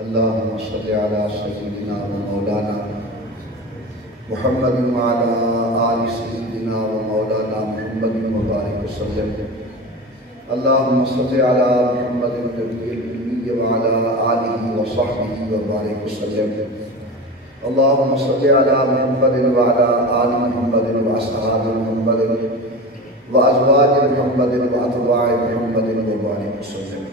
اللهم صل على سيدنا ومولانا محمد وعلى آل سيدنا ومولانا محمد وبارك وسلم. اللهم صل على محمد النبي الأمي وعلى آله وصحبه وبارك وسلم. اللهم صل على محمد وعلى آل محمد وأصحاب محمد وأزواج محمد وأتباع محمد وبارك وسلم.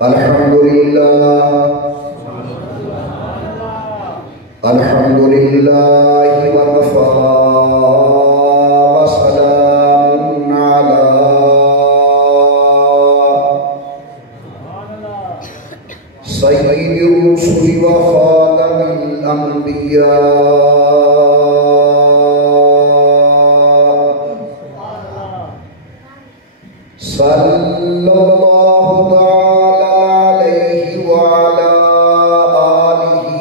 الحمد لله وكفى وسلام على سيد الرسل وخاتم الأنبياء صلى الله تعالى عليه وعلى آله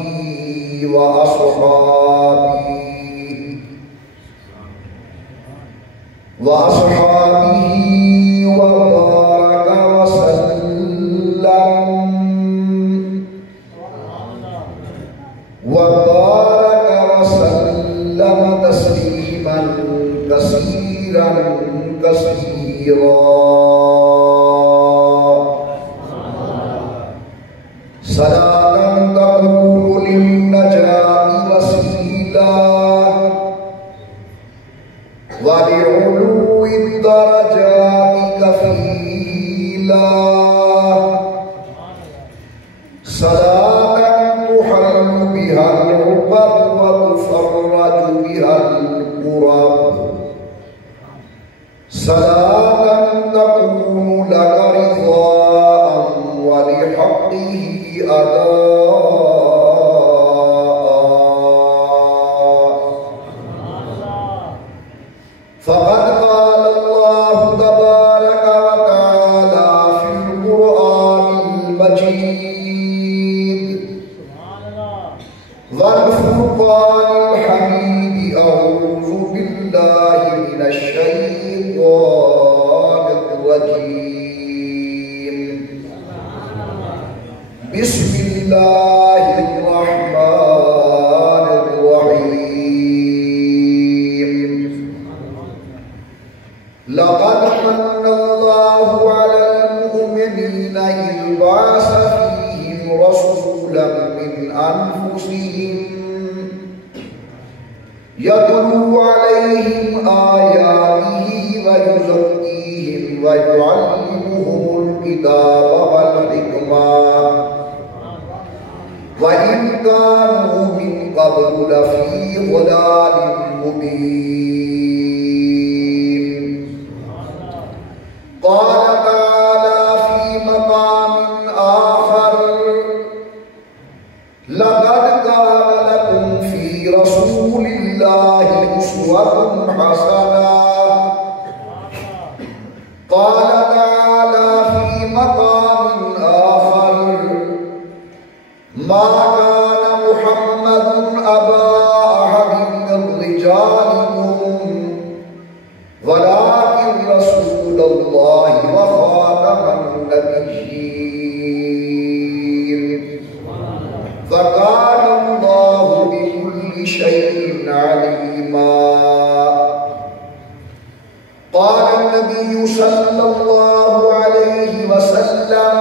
وأصحابه وبارك وسلم تسليما كثيرا صلاة تكون للنجاة وسيلة ولعلو الدرجات كفيلا، صلاة تحل بها العقد وتفرج بها الكرب، صلاة تكون لك رضاء ولحقه أداء. فقد قال الله تبارك وتعالى في القرآن المجيد والفرقان الحميد: أعوذ بالله من الشيطان الرجيم، بسم الله الرحمن الرحيم. لقد من الله على المؤمنين إذ بعث فيهم رسولا من أنفسهم يتلو عليهم آياته ويزكيهم ويعلمهم الكتاب والحكمة وإن كانوا من قبل لفي ضلال مبين. قال تعالى في مقام آخر: لقد كان لكم في رسول الله أسوة حسنة. قال تعالى في مقام آخر: ما كان محمد أبا أحد من رجالكم ولكن رسول الله وخاتم النبيين وكان الله بكل شيء عليما. قال النبي صلى الله عليه وسلم: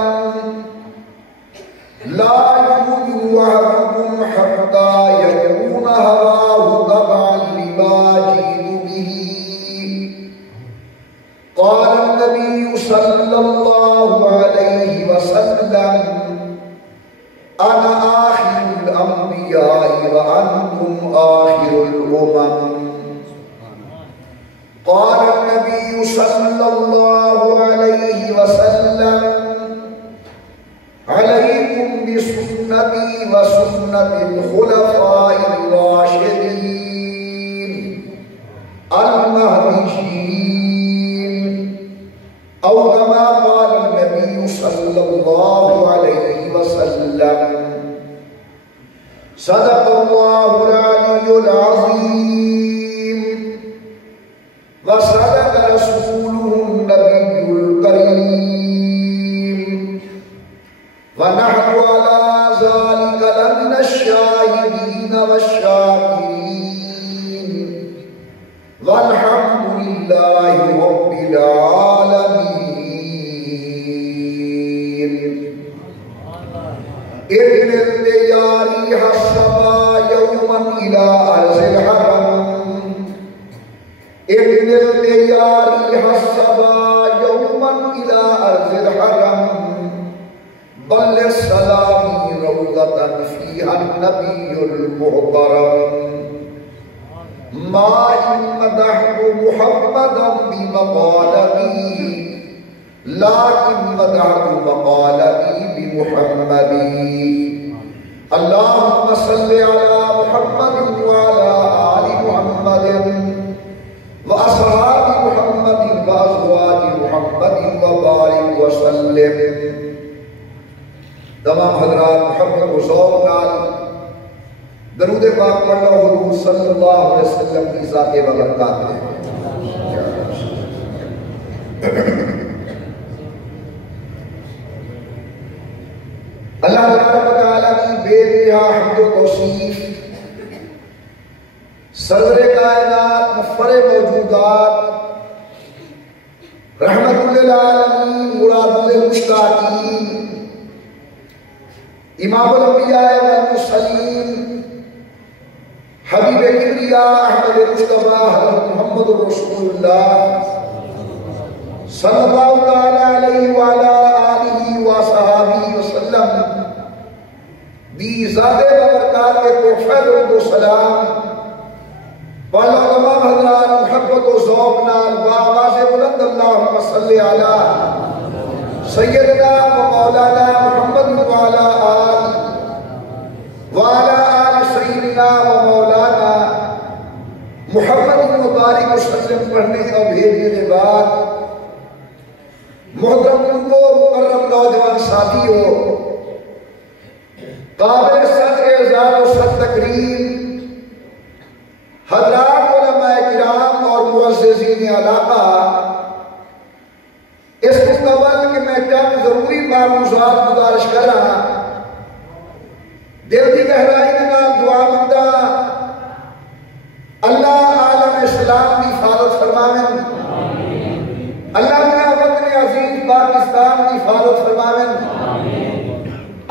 لا يؤمن أحدكم حتى يكون هواه تبعا لما جئت به. قال النبي صلى الله عليه وسلم: أنا آخر الأنبياء وأنتم آخر الأمم. قال النبي صلى الله عليه وسلم: عليكم بسنتي وسنة الخلفاء الراشدين المهديين، أو كما قال النبي صلى الله صدق اللہ العلی العظیم وصدق رسولہ النبی الکریم ونحن على ذلك لمن الشاہدین والشاکرین والحمد للہ رب العالمین ابن الدیاری حسبا یوما الى عرض الحرم ابن الدیاری حسبا یوما الى عرض الحرم بلغ سلامی روضة فیہا النبی المحترم ما مدحت محمدا بمقالتی لیکن مدحت مقالتی بمحمدی اللہم صل علی محمد وعلى آل محمد واصحاب محمد وازواج محمد وبارک وسلم. تمام حضرات محمد و ذوق نال درود پاک پڑھ لو حضور صلی اللہ علیہ وسلم کی ذات وبرکات میں. اللہ تبارک و تعالیٰ کی بے انتہا حمد و توصیف سرور کائنات مفخر موجودات رحمت للعالمین مراد للمشتاقین امام الانبیاء والمرسلین حبیب کبریا احمد مصطفیٰ حضرت محمد رسول اللہ صلی اللہ تعالیٰ علیہ وعلا آلہ وصحابہ وسلم بھی ذات برکات کے توفیق و سلام والا تمام حضرات محبت و ذوق نال بآواز بلند اللہم صلی علی سیدنا و مولانا محمد وعلا آل سیدنا و مولانا محمد مبارک وسلم پڑھنے اور بھیجنے کے بعد محترم کو مکرم نوجوان ساتھیو قابل صدر اعزاز و صد تکریم حضرات علماء کرام اور معززین علاقہ اس کو قبل کہ میں چند ضروری معلومات گزارش کر رہا دل کی گہرائی کے نال دعا منگتا اللہ عالم اسلام کی حفاظت فرماویں اللہ میاں وطن عزیز پاکستان کی حفاظت فرماویں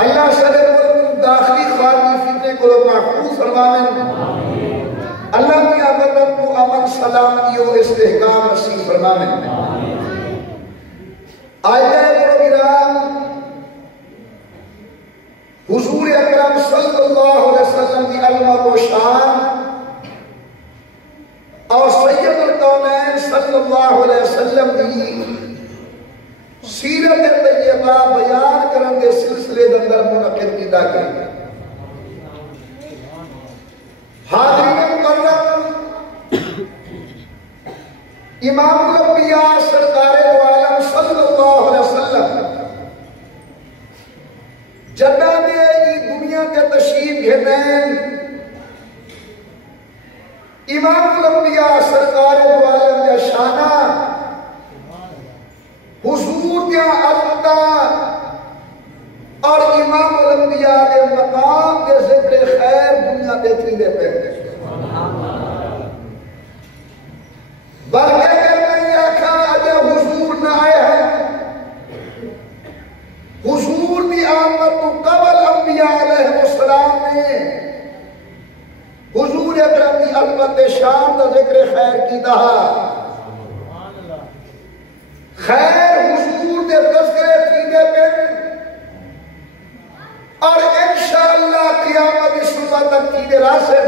اللہ صدر ملک داخلی خارجی فتنے کو محفوظ فرماویں اللہ میاں وطن کو امن سلامتی و استحکام نصیب فرماویں. آئیے پروگرام حضور اکرم صلی اللہ علیہ وسلم کی علمت و شان اور سید الکونین صلی اللہ علیہ وسلم کی سیرت طیبہ بیان کرن کے سلسلے اندر منعقد کیتا گیا. حاضرین مکرم امام الانبیاء سرکار دو عالم صلی اللہ علیہ وسلم جدہ دے یہ دنیا کے تشریف گھنین امام الانبیاء سرکار دو عالم کا شانہ حضور کیا عظمتہ اور امام الانبیاء کے مقام کے ذکر خیر دنیا دے تھی دے پہنے بلکہ کرنا یہ آکھا آجا حضور نہ آئے ہیں حضور بھی آمد تو قبل انبیاء علیہ السلام میں حضور اکرم دی علمت شام دا ذکر خیر کی دہا خیر حضور دے تذکرے تھی دے پہ اور انشاءاللہ قیامت صبح تک کی دے راسے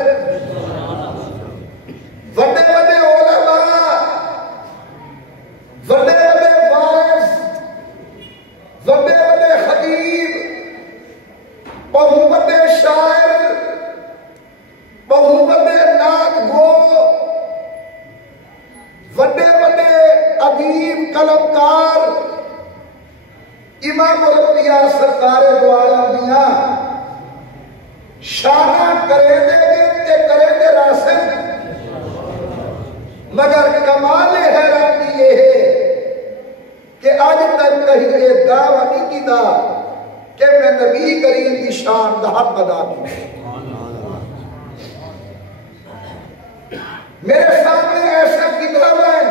وڈے وڈے علماء وڈے وڈے واعظ وڈے وڈے خطیب بہو وڈے شاعر بہو وڈے نعت گو وڈے وڈے ادیب قلمکار امام الانبیاء سرکار دو عالم دیاں شانہ کرے دے راسن مگر کمال حیرانی یہ ہے کہ آج تک کہیں یہ دعویٰ نہیں کیتا کہ میں نبی کریم کی شان دا حق ادا کی. میرے سامنے ایسا کتاب ہے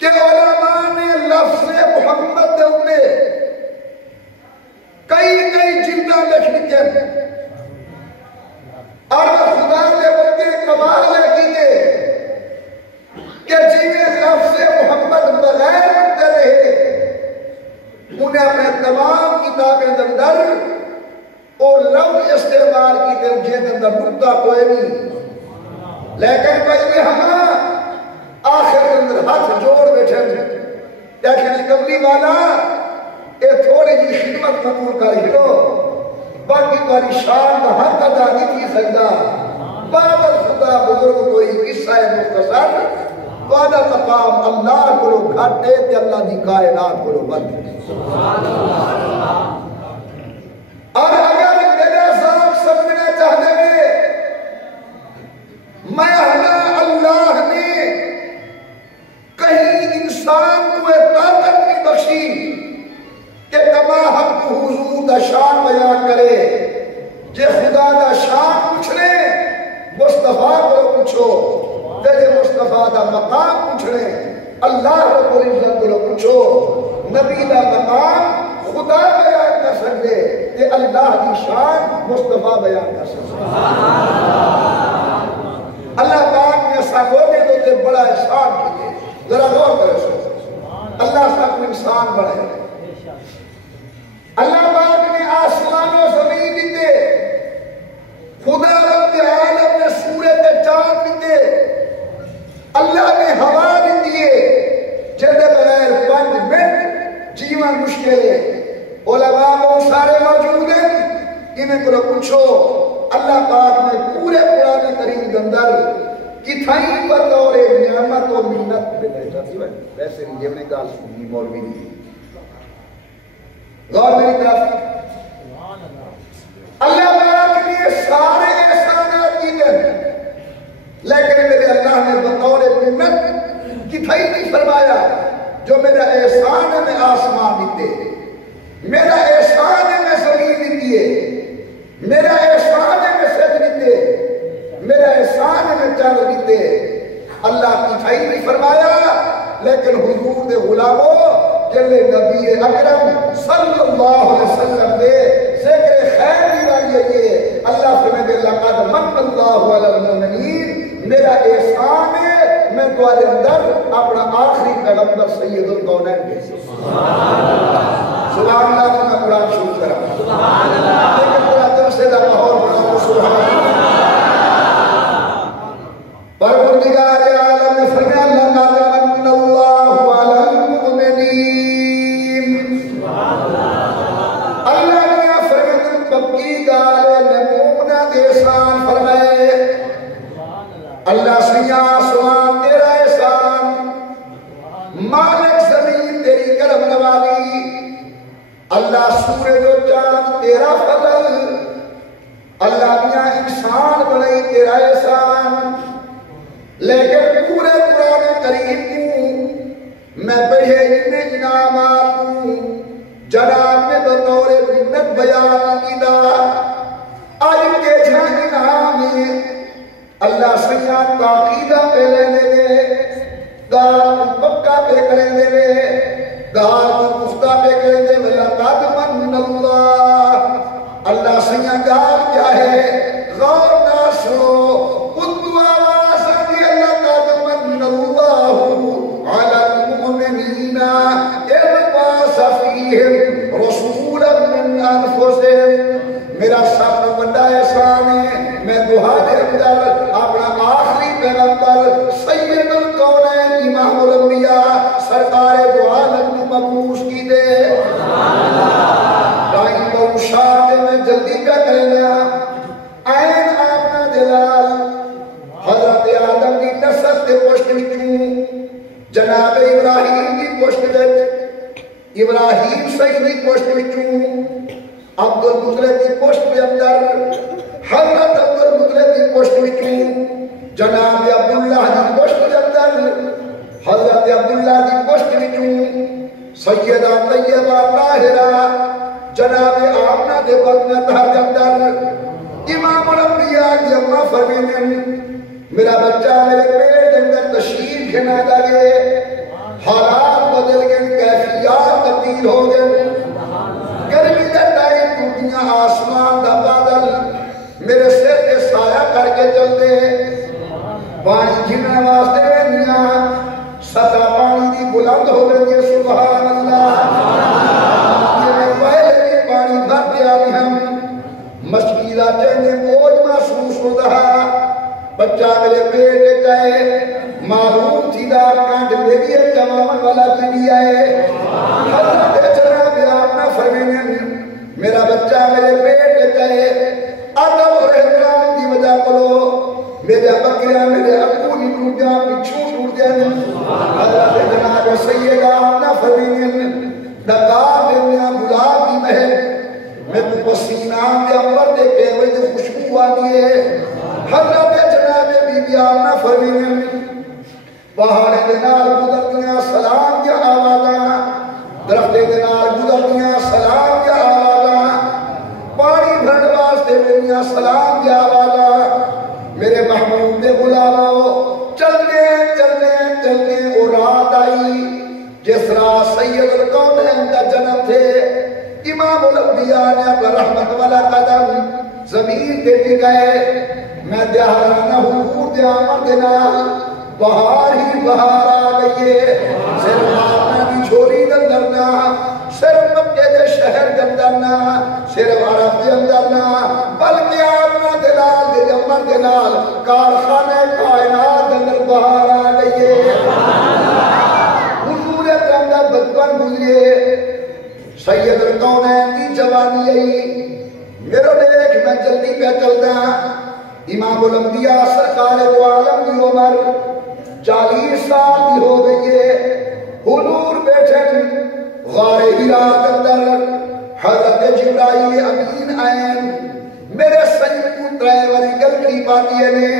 کہ علماء نے لفظ محمد دے اندے کئی جلدہ لکھ لکھے اور خدا نے بندے کمال کیتے کہ جنہیں لفظ محمد بغیر بنتے رہے انہیں اپنے تمام کتابیں اندر اور لفظ استعمال کیتے جن اندر نقطہ کوئی نہیں. لیکن بھائی ہم آخر اندر ہاتھ جوڑ بیٹھے لیکن قبلی والا یہ تھوڑی جی خدمت قبول کر ہو باقی تاری شان کا حق ادا نہیں کی سکتا. بعد خدا بزرگ کوئی قصہ مختصر وعدہ مقام اللہ کو گھاٹے تے اللہ دی کائنات کو بند. اور اگر میرا صاحب سمجھنا چاہتے ہیں میں اللہ نے کہیں انسان کو طاقت کی بخشی کہ تمام کو حضور دا شان بیان کرے. جے خدا دا شان پوچھ لے مصطفیٰ کو پوچھو تیرے مصطفیٰ دا مقام پوچھ لے اللہ رب العزت کو پوچھو. نبی دا مقام خدا بیان کر سکتے تے اللہ دی شان مصطفیٰ بیان کر سکتے. اللہ پاک نے ساگونے دو تے بڑا احسان کیے. ذرا غور کرے سو اللہ سب کو انسان بڑھے. اللہ پاک نے آسمان و زمین دیتے خدا رب عالم نے سورت چاند دیتے اللہ نے ہوا دیتے جلد بغیر 5 منٹ جیون مشکل ہے. علماء وہ سارے موجود ہیں انہیں کو پوچھو اللہ پاک نے پورے قرآن کریم کے اندر کتھائی بطور نعمت و منت بلائے جاتی ہے. ویسے نہیں یہ نے کہا سنی مولوی نہیں غور میری طرف. اللہ پاک نے سارے احسانات کی دیں لیکن میرے اللہ نے بطور منت کتھائی نہیں فرمایا جو میرا احسان ہے میں آسمان دیتے میرا احسان ہے میں زمین دیتے میرا احسان ہے میں سج دیتے میرا احسان ہے میں چاند دیتے. اللہ کتھائی نہیں فرمایا لیکن حضور دے غلاموں جلے نبی اکرم صلی اللہ علیہ وسلم دے ذکر خیر دیوائی ہے یہ اللہ فرمائے لقد من اللہ علی المؤمنین میرا احسان ہے میں تمہارے اندر اپنا آخری پیغمبر سید الکونین دے. سبحان اللہ میں قرآن شروع کرا سبحان اللہ لیکن پورا تم سے دا ماحول بنا سبحان اللہ. پروردگار عالم نے فرمایا لقد من اللہ علی المؤمنین. اللہ نے فرمایا پکی گالے میں مومنہ دے احسان فرمائے. اللہ سیاں آسمان تیرا احسان مالک زمین تیری کرم نوالی اللہ سورج و چاند تیرا فضل اللہ میاں انسان بنائی تیرا احسان. لیکن پورے قرآن کریم کو میں پڑھے انہیں انعامات ہوں جناب نے بطور منت بیان کیدا آج کے جہاں انعام ہے اللہ سیاں تاقیدہ پہ لینے دے گار پکا پہ کرنے دے گار مفتہ پہ کرنے دے وَلَقَدْ مَنَّ اللَّهُ اللہ سیاں گار کیا ہے غور نہ سنو قدو آواز آگے لَقَدْ مَنَّ اللَّهُ عَلَى الْمُؤْمِنِينَ إِذْ بَعَثَ فِيهِمْ رَسُولًا مِّنْ أَنفُسِهِمْ. میرا سب بڑا احسان ہے میں دہانے اندر اپنا آخری پیغمبر سید الکونین امام الانبیاء سرکار دو عالم کو مبعوث کی دے. ٹائم بہت شاہ میں جلدی کا کہنا این آپنا دلال حضرت آدم کی نسل کے پشت وچوں جناب ابراہیم کی پشت وچ ابراہیم سید کی پشت وچوں عبد المطلب کی پشت کے اندر حضرت عبد المطلب کی پشت وچوں جناب عبداللہ کی پشت کے اندر حضرت عبداللہ کی پشت وچوں سیدہ طیبہ طاہرہ جناب آمنہ دے بطن تہر کے اندر امام الانبیاء کی اماں فرمین میرا بچہ میرے پیٹ کے اندر تشریف گھنا لگے حالات بدل گئے کیفیات تبدیل ہو گئے گرمی کا ٹائم ٹوٹیاں آسمان دا بادل میرے سر کے سایہ کر کے چل دے پانی جھیلنے واسطے دنیا سطح پانی دی بلند ہو گئی سبحان اللہ یہ میں پہلے بھی پانی بھر دیا بھی ہم مشکلہ چہنے بوجھ محسوس ہو رہا بچہ میرے پیٹ جائے معلوم تھی دا کانٹ میری ایک جمامن والا کی بھی آئے حضرت جناب آمنہ فرمین میرا بچہ میرے پیٹ جائے ادب اور احترام دی وجہ کرو میرے بکریاں میرے ابو نہیں ٹوٹیا پچھو ٹوٹ دیا حضرت جناب سیدہ آمنہ فرمین دکار دینا گلاب کی مہک میں تو پسینام دے امبر دے کے وجہ خوشبو آتی ہے حضرت جناب بی بی آمنہ فرمین پہاڑ دنال گزرتیاں سلام کیا آوازاں درخت دنال گزرتیاں سلام کیا آوازاں پانی بھرن واسطے میریاں سلام کیا آوازاں میرے محبوب دے غلاموں چلنے چلنے چلنے وہ رات آئی جس رات سید القومین کا جنم تھے امام الانبیاء نے اپنا رحمت والا قدم زمین تے ٹکائے میں دیہرانہ حضور دے آمر دنال بہار ہی بہار آ گئی ہے صرف آپنا کی چھوڑی دندرنا صرف مکہ دے شہر دندرنا صرف عرب دندرنا بلکہ آپنا دلال دے جمر دلال کارخانہ کائنات دندر بہار آ گئی ہے حضور اکرم بچپن گزرے سید القونین کی جوانی آئی میرے دیکھ میں جلدی پہ چلتا امام الانبیاء سرکار دو عالم کی عمر 40 سال بھی ہو گئی ہے حضور بیٹھے غار ہرا کے اندر حضرت جبرائیل امین آئین میرے سید کو ترائیوری گلکری پاتی ہے نے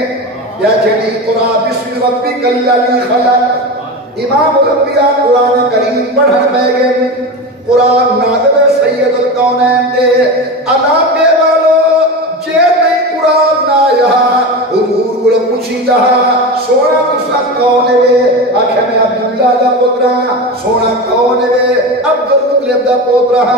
یا جڑی قرآن بسم ربک الذی خلق امام الانبیاء قرآن کریم پڑھن بے گئے قرآن نازل سید القونین دے علاقے والو جے نہیں قرآن نہ یہاں حضور کو پوچھی جہاں سونا کسا کون ہے آخر میں عبداللہ دا پترہ سونا کون ہے عبد المطلب دا پترہ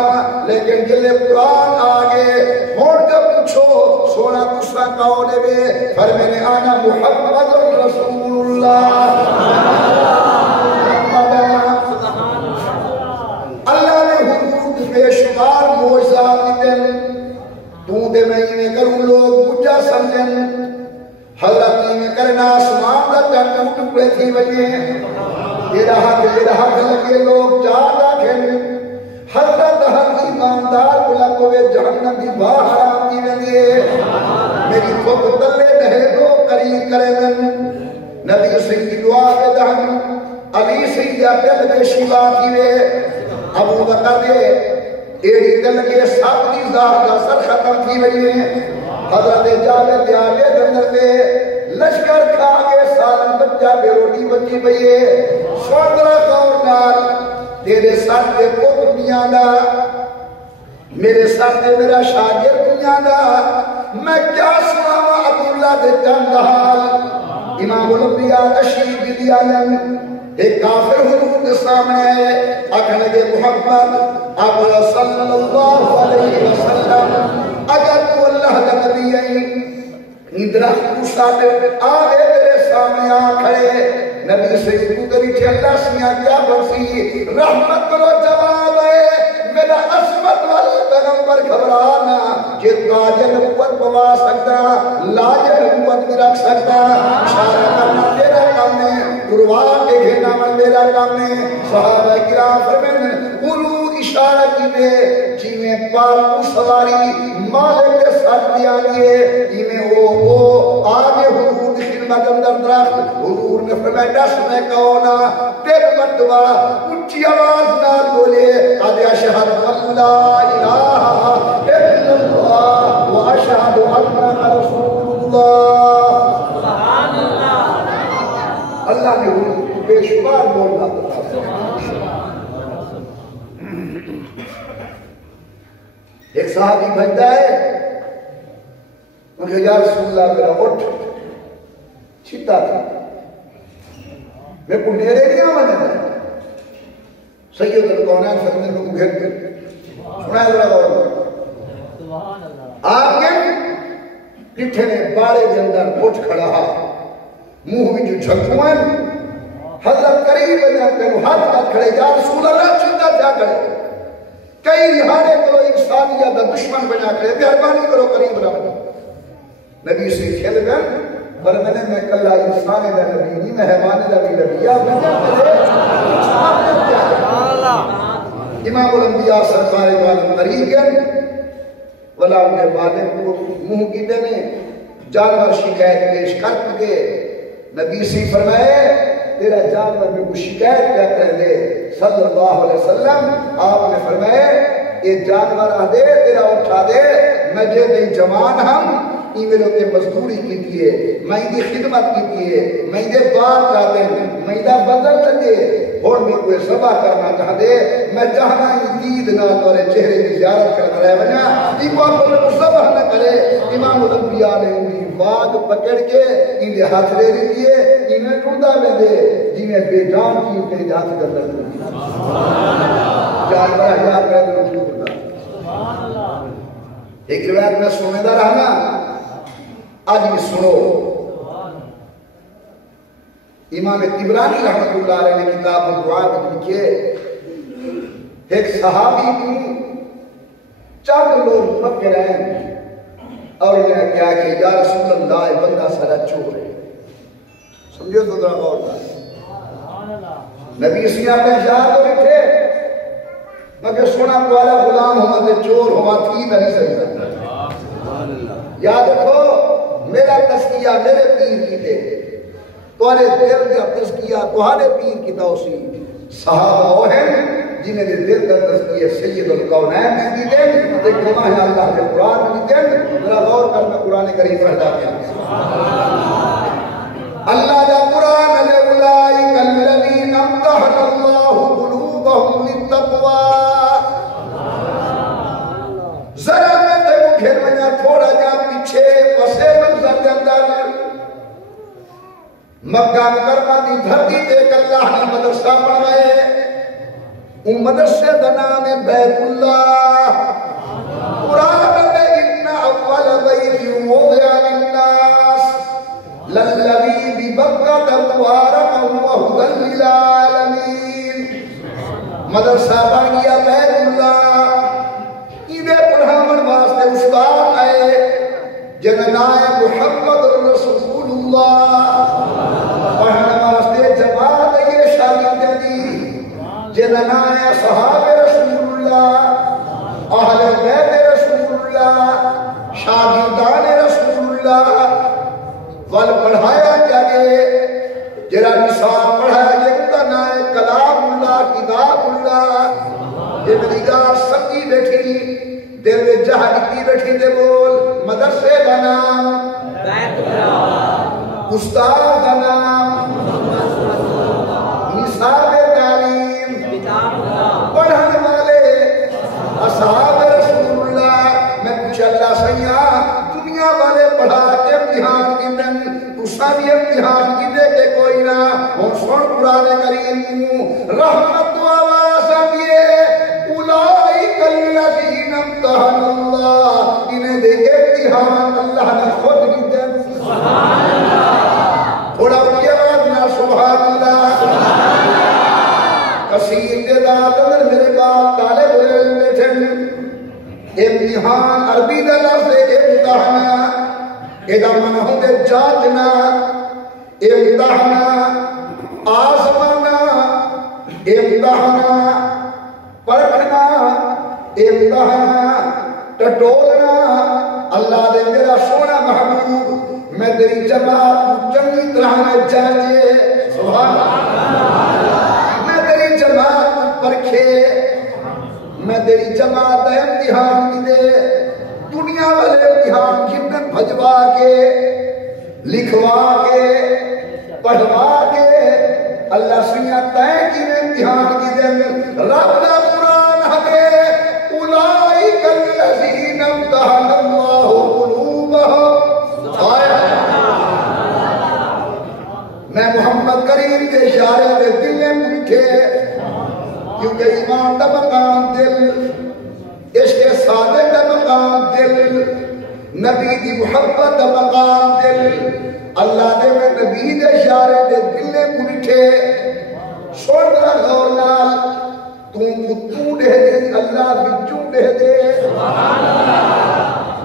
لیکن جلے قرآن آگے موڑ کر پوچھو سونا کسا کون ہے فرمینے آنا محمد رسول اللہ اللہ نے حضور بے شمار معجزات دیتے تو دے میں انہیں کروں لوگ بجھا سمجھن حضرت میں کرنا آسمان دا چاہتا ٹکڑے تھی وجہ تیرا حق لگے لوگ جاتا کھن حضرت حق ایماندار کو لگوے جہنم دی باہر آتی ویلیے میری خوب تلے دہے دو قریب کرے من نبی سنگھ کی دعا کے دہن علی سنگھ دیا دل بے شیبہ کی وے ابو بکر دے ایڑی دل کے ساتھ دی ذات کا سر ختم تھی ویلیے حضرت جابر دے آگے دندر دے لشکر کھا کے سالن بچہ بے روٹی بچی بھئیے سوندرہ کور نال تیرے ساتھ دے پتر دنیا دا میرے ساتھ دے میرا شاگیر دنیا دا میں کیا سناوا عبداللہ دے چند حال امام الانبیاء تشریف دی آئین ایک کافر حضور کے سامنے ہے اکھنے کے محمد اقلا صلی اللہ علیہ وسلم اگر تو اللہ کا نبی ہے درخت کو ساتھ آگے تیرے سامنے آ کھڑے نبی سے تو تیری اللہ سیاں کیا برسی رحمت کرو جواب ہے میرا عصمت والا پیغمبر گھبرانا کہ تاجر نبوت بوا سکتا لاجر نبوت بھی رکھ سکتا اشارہ کرنا تیرا کام ہے قرآن کے گھرنا من میرا کام ہے صحابہ کرام فرمین قلو اشارہ کی دے جی میں پالو سواری مالک کے ساتھ دیا گئے جی میں وہ آگے حضور کی خدمت اندر درخت حضور نے فرمایا دس میں کہونا تیرے مرتبہ اونچی آواز نہ بولے قد اشہد اللہ الہ ایک صحابی بھجتا ہے، مجھے یا رسول اللہ میرا اٹھ چھتا تھا، میں کو نیرے نہیں آمانے تھا، سید القونین فرمین کو گھر کے سنائے ذرا غور آپ کے پٹھے نے باڑے کے اندر اٹھ کھڑا منہ بھی جو جھکوئن حضرت قریب بنا کرو ہاتھ کھڑے یا رسول اللہ چھتا کیا کرے، کئی رہانے کرو انسانیت دشمن بنا کرے، مہربانی کرو قریب رہا نبی سے کھیل گئے پر میں کلا انسان دا نبی نہیں مہمان دا بھی نبی امام الانبیاء سرکار عالم قریب گئے ولا انہیں والد کو منہ کی دینے جانور شکایت پیش کر کے نبی سے فرمائے تیرا جانور میں کو شکایت کیا کر دے صلی اللہ علیہ وسلم، آپ نے فرمائے یہ جانور آ دے تیرا اٹھا دے میں دے دیں جوان ہم ایمیلوں کے مزدوری کی دیئے میں دی خدمت کی دیئے میں دے بار چاہتے ہیں میں دا بدل لگے اور میں کوئی سبا کرنا چاہ دے میں چاہنا ہی دید نہ تورے چہرے کی زیارت کرنا رہے بنا ایمان پر سبا نہ کرے امام الانبیاء نے انہی باغ پکڑ کے انہیں ہاتھ لے دیئے انہیں ٹوٹا میں دے جنہیں بے جان کی انہیں ہاتھ کرنا دے جانورہ ہیار میں دے رسول اللہ ایک روایت میں سنے دا رہنا آج بھی سنو امام طبرانی رحمت اللہ علیہ نے کتاب الدعاء میں لکھے ایک صحابی کو چند لوگ پکڑ ہیں اور انہوں نے کہا کہ یا رسول اللہ بندہ سارا چور ہے سمجھو تو ذرا غور تھا نبی سیاں پہ جہاں تو رکھے مگر سونا والا غلام ہوا دے چور ہوا تھی نہیں سکتا یاد رکھو میرا تذکیہ میرے پیر کی دے تمہارے دل کا تذکیہ تمہارے پیر کی توسی صحابہ وہ ہیں جنہیں دل کا تذکیہ سید القونین نے دی دے ایک گواہ ہے اللہ کے قرآن میں دی دے میرا غور کر میں قرآن کریم پڑھتا کیا اللہ کا قرآن نے اولئک الذین امتحن اللہ قلوبہم للتقوی ذرا میں تے گھر میں تھوڑا جا پیچھے پسے منظر کے اندر مکہ مکرمہ دی دھرتی دیکھ اللہ نے مدرسہ پڑھائے ان مدرسے کا نام ہے بیت اللہ قرآن میں ان اول بیت وضع للناس للذی ببکۃ مبارکا وہدی للعالمین مدرسہ بن گیا بیت اللہ پڑھاون واسطے استاد آئے جنائے محمد رسول اللہ پڑھنے واسطے جماعت یہ شاگردیں دی جنائے صحابہ رسول اللہ اہل بیت رسول اللہ شاگردان رسول اللہ ول پڑھایا جائے جرا نصاب پڑھایا جائے نائے کلام اللہ کتاب اللہ یہ مدیگار سکی بیٹھی دل میں جہاں لکھتی بیٹھی دے بول مدرسے کا نام بیت اللہ استاد کا نام نصاب تعلیم پڑھنے والے اصحاب رسول اللہ میں کچھ اللہ سیاں دنیا والے پڑھا کے امتحان کی دن تُسا بھی امتحان کی دے کے کوئی نہ ہم سن قرآن کریم رحمت و آواز دیئے اولئک الذین امتحن اللہ انہیں دیکھے امتحان اللہ نے خود کی دن سبحان اللہ تھوڑا اٹھے آدنا سبحان اللہ کثیر کے داد اگر میرے باپ طالب علم بیٹھے امتحان عربی دا لفظ امتحانا ادا منہوں دے جاجنا امتحانا آزمانا امتحانا پرکھنا امتحانا ٹٹولنا اللہ دے میرا سونا محبوب میں تیری جماعت چنگی طرح میں جانجے سبحان اللہ میں تیری جماعت پرکھے میں تیری جماعت امتحان کی دے دنیا والے امتحان کتن بھجوا کے لکھوا کے پڑھوا کے اللہ سیاں تائیں کی امتحان کی دے رب دا قرآن ہمیں اشارے دے دل میٹھے کیونکہ ایمان دا مقام دل عشق صادق دا مقام دل نبی دی محبت دا مقام دل اللہ دے میں نبی دے اشارے دے دل میٹھے سن رہا غور نال تو دے دے اللہ بچوں دے دے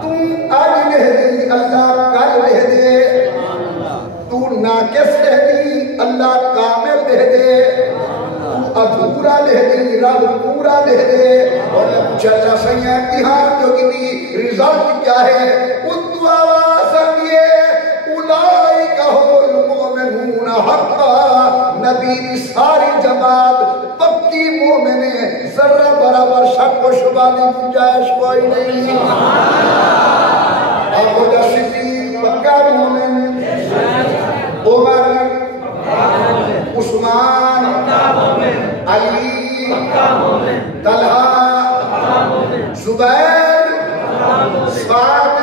تو آج دے دے اللہ کل دے دے تو ناقص دے دے اللہ کامل دے دے تو ادھورا دے دے رب پورا دے دے اور چلا سیاں امتحان جو کی رزلٹ کیا ہے ان تو آواز آئیے اولئک هم المؤمنون حقا نبی ساری جماعت پکی مومن ہے ذرہ برابر شک و شبہ نہیں گنجائش کوئی نہیں ابو بکر صدیق پکا مومن عمر عثمان علی طلحہ زبیر سعد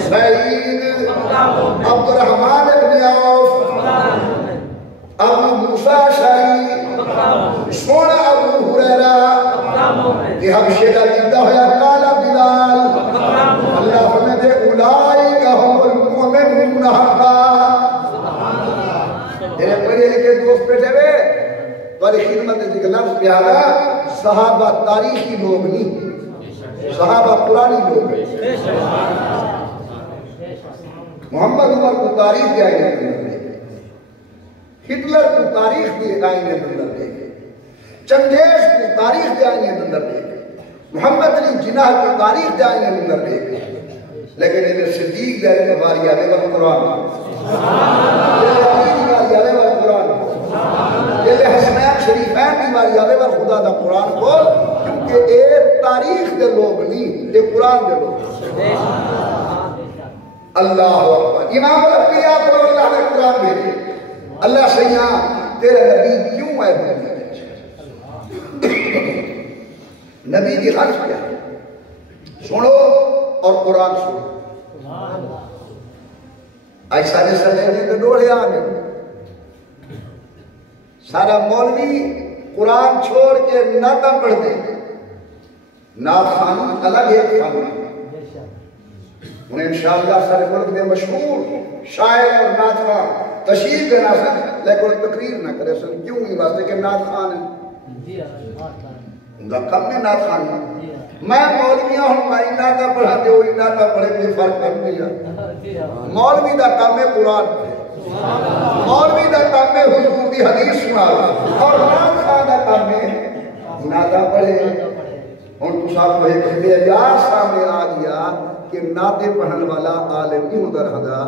سعید عبد الرحمن بن عوف ابو موسیٰ شاہی سونا ابو حریرہ کہ حبشے کا جدہ ہویا کالا بلال اللہ فرمائے اولئک هم المؤمنون حقا میرے پڑھے لکھے دوست بیٹھے ہوئے تمہاری خدمت دیکھ لفظ پیارا صحابہ تاریخی لوگ نہیں صحابہ پرانی لوگ ہیں محمد عمر کو تاریخ کے آئینے اندر لے گئے ہٹلر کو تاریخ کے آئینے اندر لے گئے چنگیز کو تاریخ کے آئینے اندر لے گئے محمد علی جناح کو تاریخ کے آئینے اندر لے گئے لیکن انہیں صدیق دے ہماری آلے وقت قرآن یہ حسنین شریفین کی ہماری آلے وقت خدا دا قرآن کو کیونکہ ایک تاریخ دے لوگ نہیں ایک قرآن دے لوگ اللہ اکبر امام الانبیاء کو اللہ نے قرآن بھیجے اللہ سیاں تیرا نبی کیوں ہے دنیا نبی کی خرچ کیا سنو اور قرآن سنو ایسا جیسا لینے کے ڈوڑے آگے سارا مولوی قرآن چھوڑ کے ناتا پڑھ دے نات خان الگ ایک خان انہیں انشاءاللہ سارے ملک میں مشہور شاعر اور نات خان تشریف دینا سن لیکن تقریر نہ کرے سن کیوں ہی واسطے کہ نات خان ہے ان کا کم میں نات خان ہے میں مولویاں ہوں میں ناتا پڑھاتے ہوئی ناتا پڑھے کوئی فرق کر دیا مولوی دا کام ہے قرآن مولوی دا کام ہے حضور دی حدیث سنا اور نات خان دا کام ہے ناتا پڑھے ان تو صاحب وہ ایک بیجار سامنے آ گیا کہ ناتے پڑھن والا عالم نہیں ہوتا رہا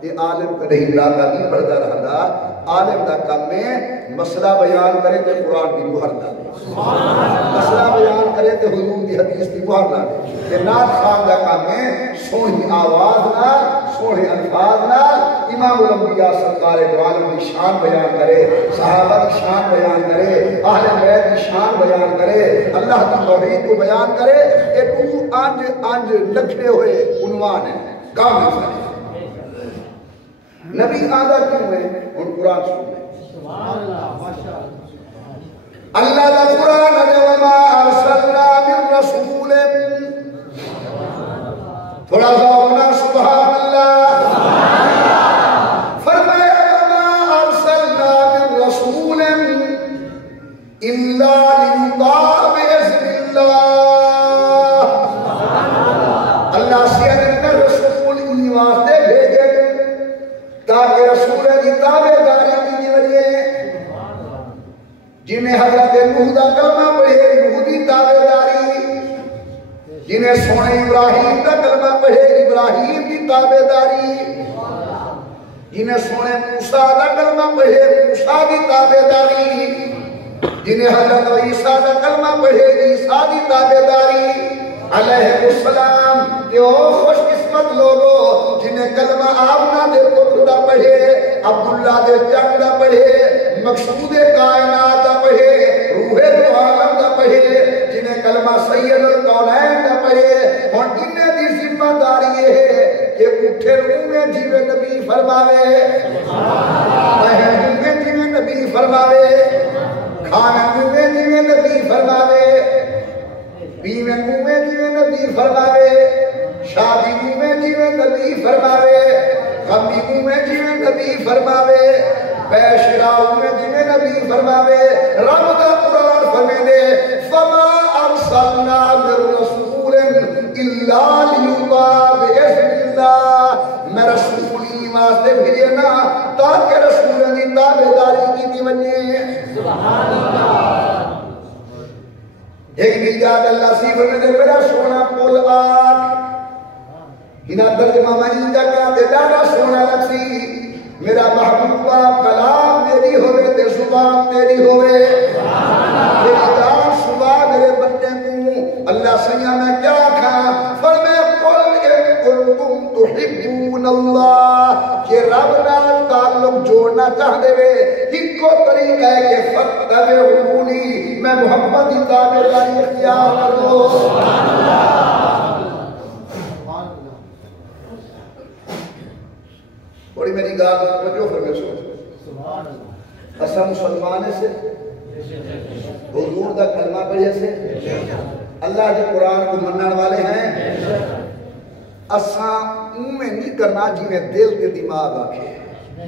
کہ عالم کا نہیں ناتا نہیں پڑھتا رہا عالم دا کام میں مسئلہ بیان کرے تو قرآن کی مہر ڈالے مسئلہ بیان کرے تو حضور کی حدیث کی مہر ڈالے کہ نات خان دا کام میں سونی آواز نال سونے الفاظ نال امام الانبیاء سرکار دو عالم کی شان بیان کرے صحابہ کی شان بیان کرے اہل بیت کی شان بیان کرے اللہ کی توحید کو بیان کرے کہ تو آنج لکھے ہوئے عنوان ہے کام ہے نبی آدھا کیوں ہے ان قرآن سننے اللہ دا قرآن ہے وما ارسلنا من رسول تھوڑا سا اپنا سبحان اللہ فرمایا وما ارسلنا من رسول الا ليطاع بإذن اللہ اللہ سے اندر رسول ای واسطے بھیجے تاکہ رسول کی تابعداری کی ذریعے جنہیں حضرت نوح دا کلمہ پڑھے نوح کی تابعداری جنہیں سونے ابراہیم دا کلمہ پڑھے ابراہیم کی تابعداری جنہیں سونے موسیٰ دا کلمہ پڑھے موسیٰ کی تابعداری جنہیں حضرت عیسیٰ دا کلمہ پڑھے عیسیٰ کی تابعداری علیہ السلام کہ او خوش قسمت لوگو جنہیں کلمہ آمنہ دے پتر دا پڑھے عبداللہ دے جنگ دا پڑھے مقصود کائنات دا پڑھے روح دو عالم دا پڑھے جنہیں کلمہ سید القولین دا پڑھے اور انہیں دی ذمہ داری ہے کہ اٹھے روح میں جیوے نبی فرماوے میں ہوں میں جیوے نبی فرماوے کھانا موے جی نبی فرماوے پیویں موے جی نبی فرماوے شادی موے جی نبی فرماوے غمی موے جی نبی فرماوے پیشراؤ میں جی نبی فرماوے رب دا قرآن فرمیندے فما ارسلنا من رسول الا لیطاع باذن اللہ میں رسولی واسطے بھیجے نا تاکہ رسول کی تابعداری کی وجہ سبحان اللہ ایک ملجاد اللہ سی فرمیندے میرا سونا پول آگ ہنا ترجمہ مانی جگہ دے ڈاڑا سونا لگ سی میرا محبوبہ کلام میری ہوئے تے زبان تیری ہوئے میری جان صبح میرے بندے کو اللہ سیاں میں کیا کھا فرمے قل ان کنتم تحبون اللہ کہ رب نال تعلق جوڑنا چاہتے ہوئے ایک کو طریقہ ہے کہ فتبعونی میں محمد کی تابعداری اختیار کر دو سبحان اللہ بڑی میری گال جو فرمے سو اسا مسلمان سے حضور دا کلمہ پڑھے سے اللہ کے قرآن کو منن والے ہیں اسا میں نہیں کرنا جی میں دل کے دماغ آکھے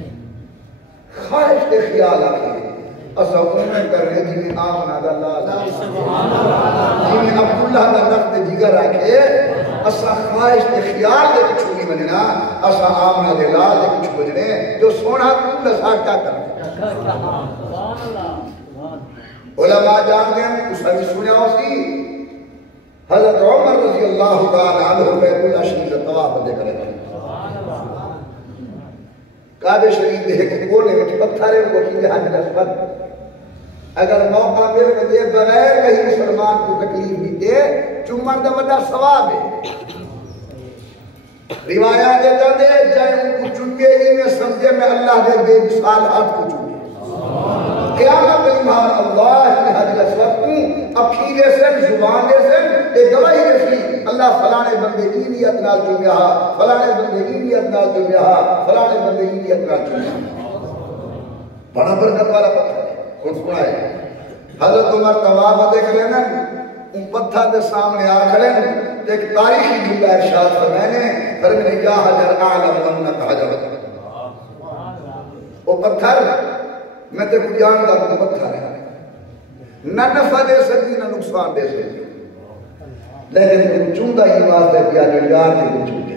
خواہش کے خیال آکھے اسا میں کر رہے جی میں آمنہ دا اللہ جی میں عبداللہ دا نقد جگر آکھے اسا خواہش کے خیال دے کچھو نہیں بننا اسا آمنہ دے لال دے کچھو بننے جو سونا کون لسا کیا کرنے علماء جان دیں اس نے سنیا اسی حضرت عمر رضی اللہ تعالی عنہ بیت اللہ شریف طواف دے کرے کعبہ شریف دے کونے میں پتھر ہے وہ کی حج نسبت اگر موقع مل کے بغیر کہیں مسلمان کو تکلیف بھی دے چمن دا بڑا ثواب ہے روایات دے جائے ان کو چنگے ہی میں سمجھے میں اللہ دے بے مثال ہاتھ کو چنگے قیامت ایمان اللہ کی حج اسود کو اکھیرے سے زبانے سے ایک گواہی رسی اللہ فلانے بندے کی نیت نال چنگا فلانے بندے کی نیت نال چنگا فلانے بندے کی نیت نال چنگا بڑا برکت والا پتھر ہے کون سنا ہے حضرت عمر طواف دیکھ لینا ان پتھر دے سامنے آ کھڑے ایک تاریخی جملہ ارشاد فرمانے فرمانے یا حجر اعلم انک حجر وہ پتھر میں تے کو جاندا وہ پتھر ہے نہ نفع دے سکتی نہ نقصان دے سکتی لیکن تم چوندا ہی واسطے پیا جو یار دے کو چونتے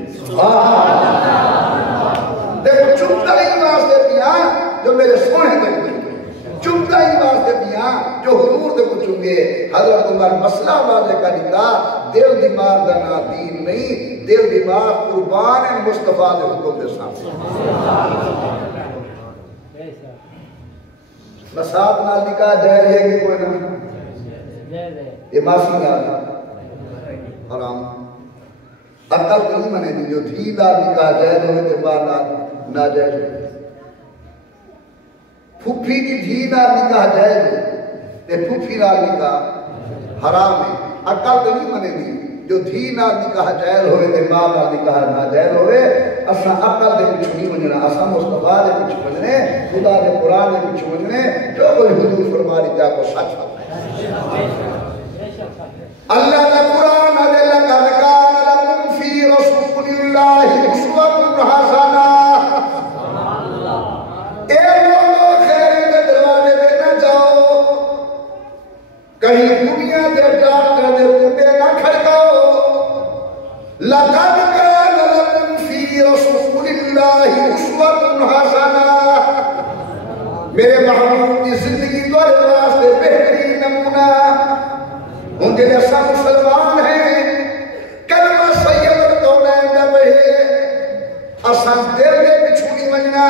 دیکھو چوندا ہی واسطے پیا جو میرے سونے دے کو چوندا ہی واسطے پیا جو حضور دے کو چونگے حضرت عمر مسئلہ واضح کا دیتا دل دماغ دا نا دین نہیں دل دماغ قربان مصطفیٰ دے حکم دے سامنے مساعد نال نکاح جائے رہے گی کوئی نہ یہ ماسی نال حرام عقل نہیں منے دی جو دھی نال نکاح جائے ہوئے تے باہر نال ناجائز ہوئے پھوپھی کی دھی نال نکاح جائے ہوئے تے پھوپھی نال نکاح حرام ہے عقل تو نہیں منے دی جو دھی نال نکاح جائز ہوئے تے ماں نال نکاح ناجائز ہوئے اساں عقل دے کچھ نہیں مننا اساں مصطفیٰ دے کچھ مننے خدا دے قرآن دے کچھ مننے جو کوئی حضور فرما دی کو سچ ہے اللہ کا قرآن دے لقد کان لکم فی رسول اللہ اسوۃ حسنہ اے لوگوں خیر دے دروازے پہ نہ جاؤ کہیں دنیا دے ڈاکٹر دے کنڈے نہ کھڑکاؤ لقد کان لکم فی رسول اللہ اسوۃ حسنہ میرے محبوب کی زندگی تو واسطے بہترین نمونہ ان کے لئے سب مسلمان ہیں کلمہ سید القولین دا پڑھے اسان دل دے پچھوڑی مننا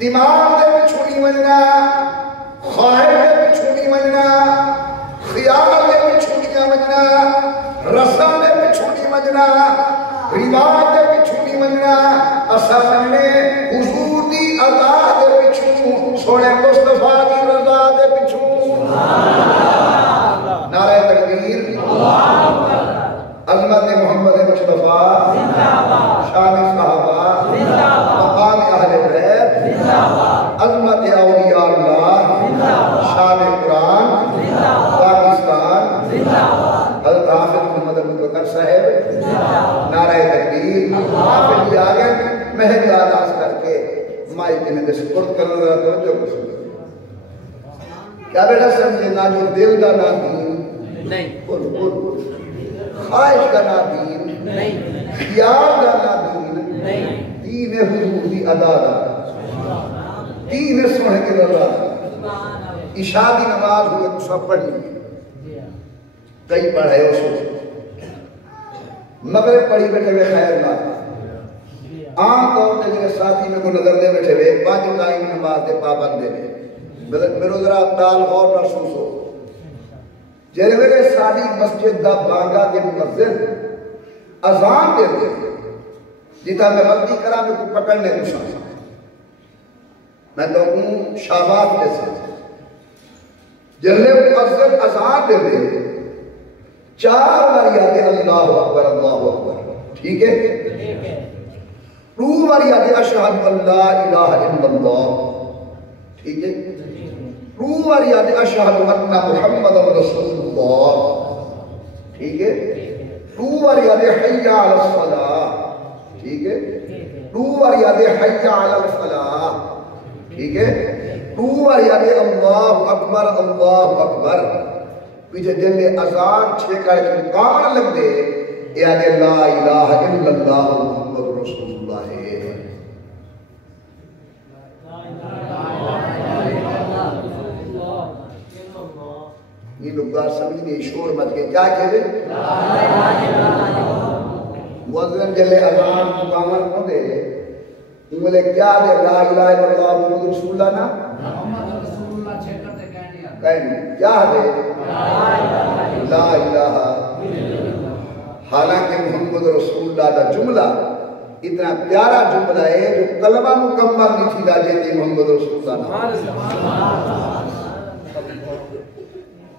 دماغ دے پچھوڑی مننا خواہر دے پچھوڑی مننا خیال دے پچھوڑیاں مننا رسم دے پچھوڑی مننا رواج دے پچھوڑی مننا اسان نے حضور دی عطا دے پچھو سونے مصطفیٰ دی رضا دے پچھو نعرہ تکبیر عظمت محمد مصطفیٰ شان صحابہ مقام اہل بیت عظمت اولیاء حضرت حافظ محمد ابو بکر صاحب نعرہ تکبیر حافظ جی آ گئے مہر آغاز کر کے مائی کے نے سپرد کرنے رہا تو جو کچھ کیا بیٹا سمجھے نہ جو دل دا نہ دین نہیں خواہش کا نہ دین نہیں خیال دا نہ دین نہیں دین حضور دی ادا دا دین سونے کے اللہ عشاء کی نماز ہوئے تو سب پڑھنی کئی پڑھے اس کو مغرب پڑھی بیٹھے ہوئے خیر بات عام طور پہ جنہیں ساتھی میں کو نظر دے بیٹھے ہوئے 5 ٹائم نماز دے پابند دے میرے ذرا اقدال غور محسوس ہو جنہیں میرے ساری مسجد دا بانگا دے مؤذن اذان دے دے جیتا میں غلطی کرا میں کو پکڑنے کو شاہ میں تو ہوں شابات کے ساتھ جنہیں مؤذن اذان دے دے 4 بار یاد اللہ اکبر ٹھیک ہے 2 بار یاد اشہد اللہ الہ الا اللہ ٹھیک ہے 2 بار یاد اشہد ان محمد رسول اللہ ٹھیک ہے 2 بار یاد حی علی الصلاۃ ٹھیک ہے 2 بار یاد حی علی الفلاح ٹھیک ہے 2 بار یاد اللہ اکبر پیچھے دل میں اذان 6 کا ایک کام لگ دے یاد لا الہ الا اللہ محمد رسول اللہ ہے یہ لوگ بات سمجھ نہیں شور مت کے کیا کہے مؤذن جلے اذان مقامن کو دے انگلے کیا دے لا الہ الا اللہ محمد رسول اللہ نا محمد رسول اللہ چھے کرتے کہنے کیا دے لا الہ حالانکہ محمد رسول اللہ دا جملہ اتنا پیارا جملہ ہے جو کلمہ مکمل نہیں تھی لاجے تھی محمد رسول اللہ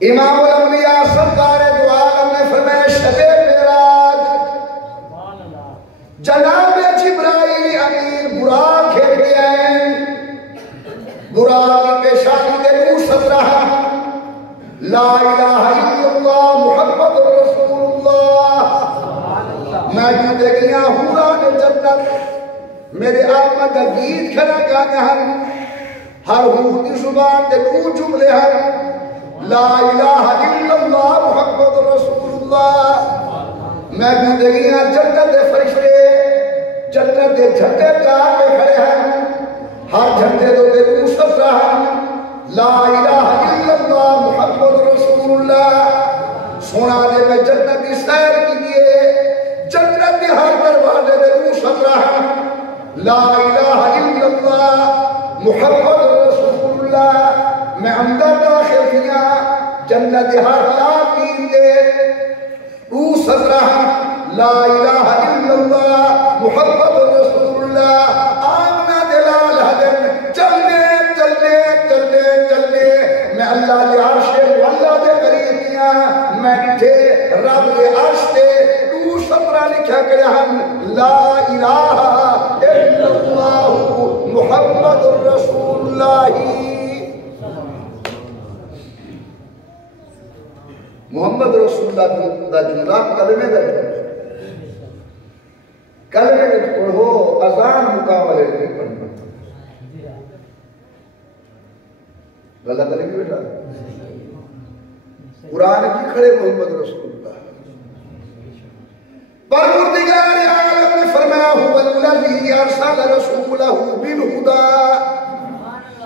امام الانبیاء سرکار دو عالم نے فرمایا شب معراج جناب جبرائیل امین براق کھیل کے آئے براق کی پیشانی کے نور سد رہا لا الہ الا اللہ محمد رسول اللہ میں جوتے گیا حوران جنت میرے آمد گیت کھنا گانے ہم ہر حور کی زبان دے نور جملے ہم لا الہ الا اللہ محمد رسول اللہ میں جوتے گیا جنت دے فرشتے جنت دے جھنڈے چاہ کے کھڑے ہیں ہر جھنڈے دو دے نور سب رہا لا الہ الا اللہ محمد رسول اللہ سونا دے میں جنت کی سیر کی دیئے جنت دے ہر دروازے دے نور سب رہا لا الہ الا اللہ محمد رسول اللہ میں اندر داخل کیا جنت دے ہر لاکین دے نور سب رہا لا الہ الا اللہ محمد رسول اللہ آمنا دلال حدن چلنے میں اللہ دے عرش اللہ دے قریبیاں میں نٹھے رب دے عرش دے نور سطرہ لکھا کرے ہم لا الہ الا اللہ محمد رسول اللہ محمد رسول اللہ دا جملہ کلمے دا کلمے میں پڑھو اذان مقابلے میں پڑھنا غلط کریں گے بیٹا قرآن کی کھڑے محمد رسول اللہ پروردگار عالم نے فرمایا هو الذی ارسل رسولہ بالہدی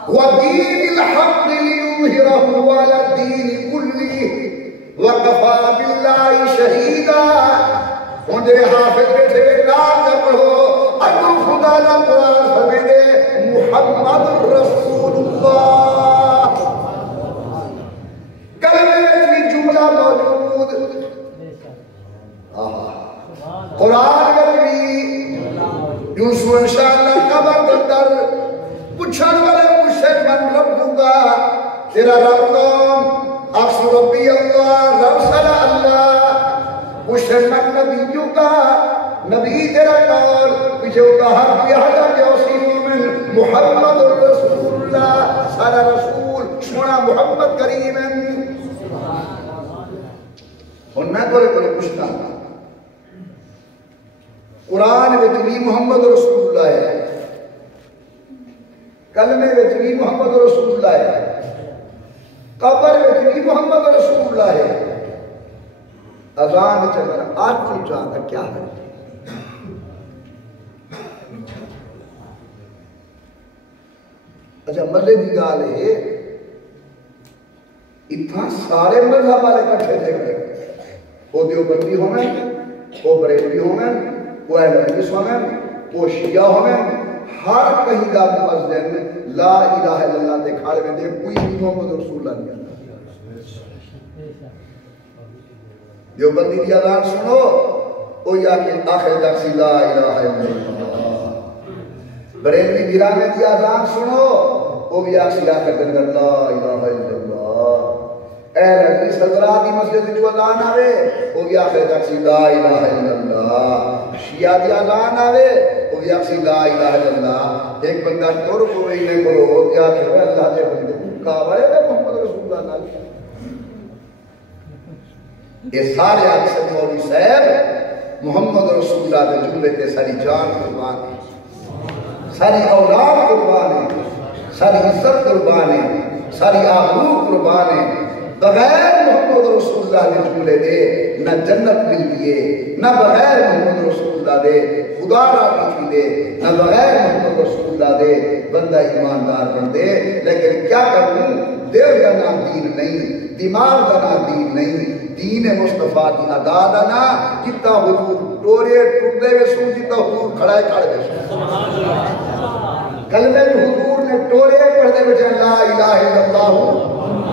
ودین الحق لیظہرہ علی الدین کلہ وکفی باللہ شہیدا ہوں جنہیں حافظ بیٹھے نام نہ پڑھو اگر خدا نہ قرآن فرمیدے محمد رسول اللہ کلمے میں جملہ موجود قرآن میں بھی یوسف انشاءاللہ قبر اندر پوچھن والے پوچھے من رب کا تیرا رب کون اقصر ربی اللہ رب صلی اللہ پوچھے من نبیوں کا نبی تیرا کون پیچھے کہا ہر پیہدہ جوسی مومن محمد رسول اللہ سارا رسول سونا محمد کریم ہن میں تھوڑے کو پوچھنا قرآن وچ بھی محمد رسول اللہ ہے، کلمے وچ بھی محمد رسول اللہ ہے، قبر وچ بھی محمد رسول اللہ ہے، اذان وچ اگر آٹھ نہیں جاتا کیا ہے؟ اچھا مزے کی گال ہے اتنا سارے مذہب والے کٹھے تھے گئے، وہ دیوبندی ہوئے، وہ بریلوی ہوئے، وہ اہل حدیث ہوئے، وہ شیعہ ہوئے، ہر کہیں دا مؤذن لا الہ الا اللہ تے کھڑے میں دے کوئی بھی محمد رسول اللہ نہیں آتا۔ دیوبندی دی اذان سنو وہ یا کہ آخر تک سی لا الہ الا اللہ، بریلوی گرانے دی اذان سنو وہ بھی آخر آخر تک لا الہ الا اللہ، اہل حدیث حضرات دی مسجد جو اذان آوے وہ بھی آخر تک سی لا الہ الا اللہ، شیعہ دی اذان آوے وہ بھی آخر لا الہ الا اللہ۔ ایک بندہ ٹور کو وینے کو کیا کہ اللہ دے بندے کعبہ ہے محمد رسول اللہ علیہ، یہ سارے اکثر مولوی صاحب محمد رسول اللہ دے جملے تے ساری جان قربان ہے، ساری اولاد قربان ہے، ساری عزت قربان ہے، ساری آبرو قربان ہے، بغیر محمد رسول اللہ دے جملے دے نہ جنت ملتی ہے، نہ بغیر محمد رسول اللہ دے خدا راضی دے، نہ بغیر محمد رسول اللہ دے بندہ ایماندار بن دے۔ لیکن کیا کروں، دل کا نام دین نہیں، دماغ کا نام دین نہیں، دین مصطفیٰ کی ادا دنا جتا حضور ٹورے ٹردے وے سو جتا حضور کھڑائے کھڑے وے سو، کلمے میں حضور نے ٹورے پڑھنے بچے لا الہ الا اللہ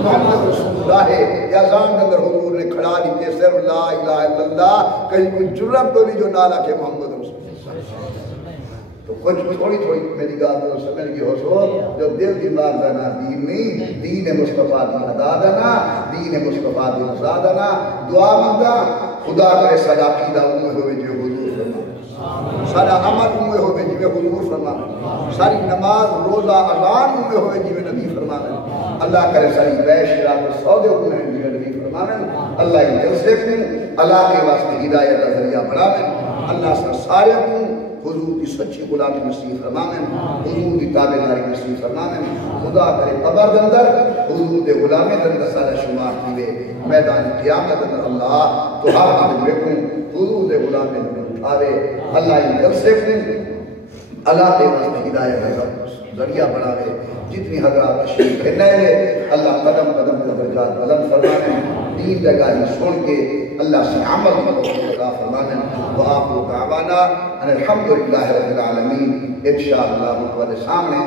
محمد رسول اللہ ہے، یا زان اندر حضور نے کھڑا لیتے صرف لا الہ الا اللہ، کہیں کوئی جرم تو نہیں جو نہ رکھے محمد رسول اللہ۔ تو کچھ تھوڑی تھوڑی میری گال تو سمجھ گئی ہو سو، جو دل دماغ دنا دین نہیں، دین مصطفیٰ دی ادا دنا، دین مصطفیٰ دی رضا دنا، دعا مندہ خدا کرے سدا عقیدہ امہ ہوئے جو حضور فرما، سارا عمل امہ ہوئے جو حضور فرما، ساری نماز روزہ اذان امہ ہوئے جو نبی فرما، اللہ کرے ساری بیش شراب سودے امہ جو نبی فرما، اللہ ان جلسے کو اللہ کے واسطے ہدایت کا ذریعہ بنا دیں، اللہ سارے کو حضور کی سچی غلامی نصیب فرمائیں، حضور کی تابعداری نصیب فرمائیں، خدا کرے قبر اندر حضور دے غلامی اندر سارا شمار کیے، میدان قیامت اندر اللہ تو ہر آدمی کو حضور دے غلامی اندر اٹھاوے، اللہ ان جلسے کو اللہ کے واسطے ہدایت کا ذریعہ بناوے، جتنی حضرات تشریف لینے ہیں اللہ قدم قدم کے درجات بلند فرمائیں، دین جگاہی سن کے اللہ سے عمل عطا فرمائیں، وآخر دعوانا ان الحمدللہ رب العالمین۔ انشاءاللہ مقبل سامنے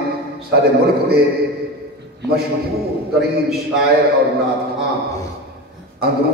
سارے ملک دے مشہور ترین شاعر اور نعت خواں اندرون